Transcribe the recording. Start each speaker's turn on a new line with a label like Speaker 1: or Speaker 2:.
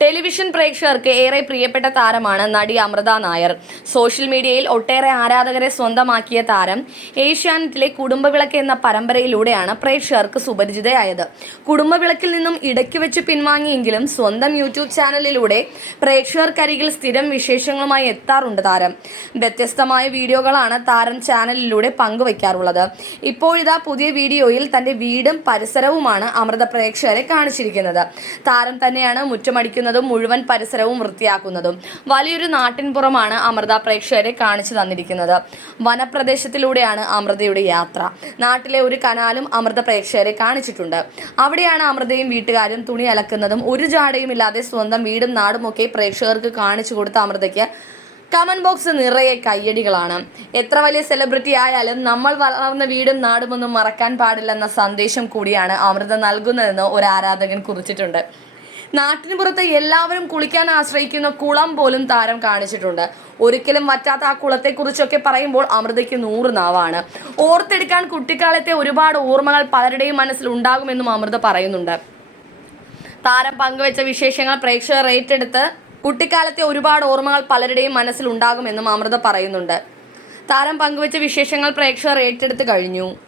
Speaker 1: Television പ്രേക്ഷകർക്ക് ഏറെ പ്രിയപ്പെട്ട താരമാണ് നടി അമൃത നായർ. സോഷ്യൽ മീഡിയയിൽ ഒട്ടേറെ ആരാധകരെ സ്വന്തമാക്കിയ താരം ഏഷ്യാനെറ്റിലെ കുടുംബവിളക്ക് എന്ന പരമ്പരയിലൂടെയാണ് പ്രേക്ഷകർക്ക് സുപരിചിതയായത്. കുടുംബവിളക്കിൽ നിന്നും ഇടയ്ക്ക് വെച്ച് പിൻവാങ്ങിയെങ്കിലും സ്വന്തം യൂട്യൂബ് ചാനലിലൂടെ പ്രേക്ഷകർക്കരികിൽ സ്ഥിരം വിശേഷങ്ങളുമായി എത്താറുണ്ട് താരം. വ്യത്യസ്തമായ വീഡിയോകളാണ് താരം ചാനലിലൂടെ പങ്കുവയ്ക്കാറുള്ളത്. ഇപ്പോഴിതാ പുതിയ വീഡിയോയിൽ തന്റെ വീടും പരിസരവുമാണ് അമൃത പ്രേക്ഷകരെ കാണിച്ചിരിക്കുന്നത്. താരം തന്നെയാണ് മുറ്റമടിക്കുന്നതും മുഴുവൻ പരിസരവും വൃത്തിയാക്കുന്നതും വലിയൊരു നാട്ടിൻപുറമാണ് അമൃത പ്രേക്ഷകരെ കാണിച്ചു തന്നിരിക്കുന്നത്. വനപ്രദേശത്തിലൂടെയാണ് അമൃതയുടെ യാത്ര. നാട്ടിലെ ഒരു കനാലും അമൃത പ്രേക്ഷകരെ കാണിച്ചിട്ടുണ്ട്. അവിടെയാണ് അമൃതയും വീട്ടുകാരും തുണി അലക്കുന്നതും ഒരു ജാടയും ഇല്ലാതെ സ്വന്തം വീടും നാടും ഒക്കെ പ്രേക്ഷകർക്ക് കാണിച്ചു കൊടുത്ത അമൃതയ്ക്ക് കമന്റ് ബോക്സ് നിറയെ കയ്യടികളാണ്. എത്ര വലിയ സെലിബ്രിറ്റി ആയാലും നമ്മൾ വളർന്ന വീടും നാടുമൊന്നും മറക്കാൻ പാടില്ലെന്ന സന്ദേശം കൂടിയാണ് അമൃത നൽകുന്നതെന്ന് ഒരു ആരാധകൻ കുറിച്ചിട്ടുണ്ട്. നാട്ടിന് പുറത്ത് എല്ലാവരും കുളിക്കാൻ ആശ്രയിക്കുന്ന കുളം പോലും താരം കാണിച്ചിട്ടുണ്ട്. ഒരിക്കലും വറ്റാത്ത ആ കുളത്തെക്കുറിച്ചൊക്കെ പറയുമ്പോൾ അമൃതയ്ക്ക് നൂറ് നാവാണ്. ഓർത്തെടുക്കാൻ കുട്ടിക്കാലത്തെ ഒരുപാട് ഓർമ്മകൾ പലരുടെയും മനസ്സിൽ ഉണ്ടാകുമെന്നും അമൃത പറയുന്നുണ്ട്. താരം പങ്കുവെച്ച വിശേഷങ്ങൾ പ്രേക്ഷകർ ഏറ്റെടുത്ത് കുട്ടിക്കാലത്തെ ഒരുപാട് ഓർമ്മകൾ പലരുടെയും മനസ്സിൽ ഉണ്ടാകുമെന്നും അമൃത പറയുന്നുണ്ട്. താരം പങ്കുവെച്ച വിശേഷങ്ങൾ പ്രേക്ഷകർ ഏറ്റെടുത്ത് കഴിഞ്ഞു.